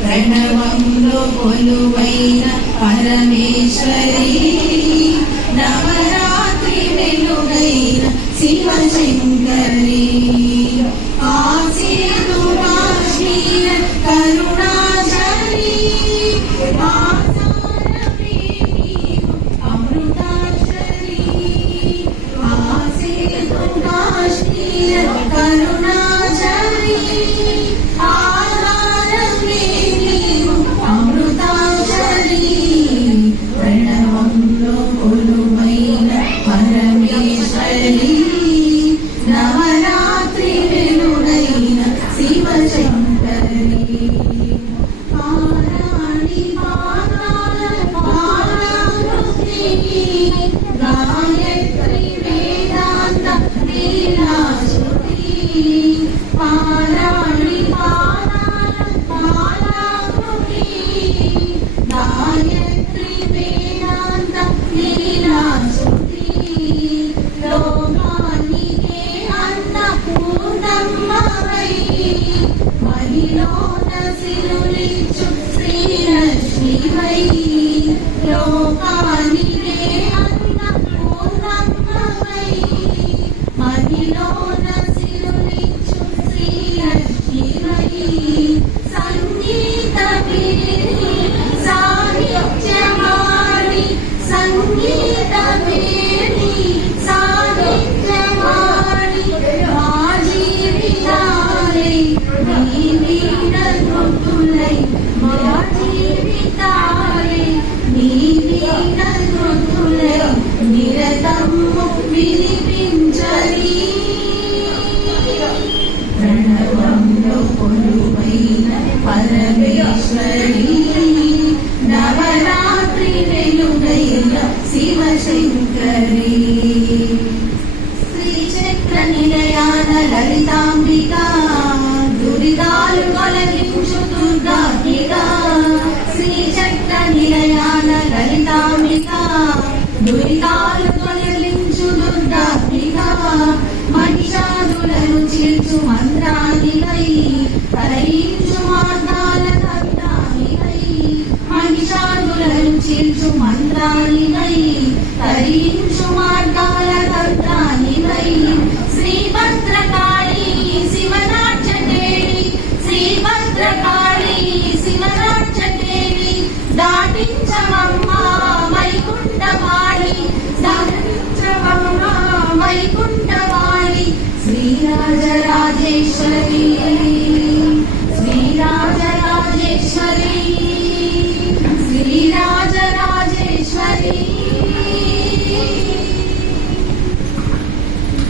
ప్రణవంలో కొలువైన పరమేశ్వరి నవరాత్రి వెలుగైన శివశంకరి ఆశీర్వాదీన కరుణాచరి అమృతాచరి ఆశీర్వాదీన కరుణాచరి అమృతాచరి ప్రణవంలో కొలువైన పరమేశ్వరి నవరాత్రి వెలుగైన శివశంకరి పారాణి పాదాల పారాకృతి గాయత్రి వేదాంత లీలాశృతి పారాణి పాదాల పారాకృతి గాయత్రి వేదాంత లీలాశృతి లోకానికే అన్నపూర్ణమ్మవై మహిళోన సిరులిచ్చు శ్రీలక్ష్మివై లోకానికే అన్నపూర్ణమ్మవై మహిళోన సిరులిచ్చు శ్రీలక్ష్మివై సంగీత వీరి సాహిత్యమాడి సంగీత వీరి సాహిత్యమాడి మా జీవితాలై నీ వీణ నృతులై మా జీవితాలై నీ వీణ నృతులై నిరతము వినిపించని ప్రణవంలో కొలువైన పరమేశ్వరి నవరాత్రి వెలుగైన శివశంకరి శ్రీచక్ర నిలయాన లలితాంబిక దురితాలు తొలగించు దుర్గాంబిక శ్రీచక్ర నిలయాన లలితాంబిక దురితాలు తొలగించు దుర్గాంబిక మహిషాదులను చీల్చు మంత్రానికై తరయించు మార్గాల కర్తానికై మహిషాదులను చీల్చు మంత్రానికై తరయించు మార్గాల కర్తానికై శ్రీభద్రకాళి శివనాట్యకేళి శ్రీభద్రకాళి శివనాట్యకేళి దాటించమమ్మ వైకుంఠవాణి దాటించమమ్మ వైకుంఠవాణి శ్రీరాజరాజేశ్వరి శ్రీరాజరాజేశ్వరి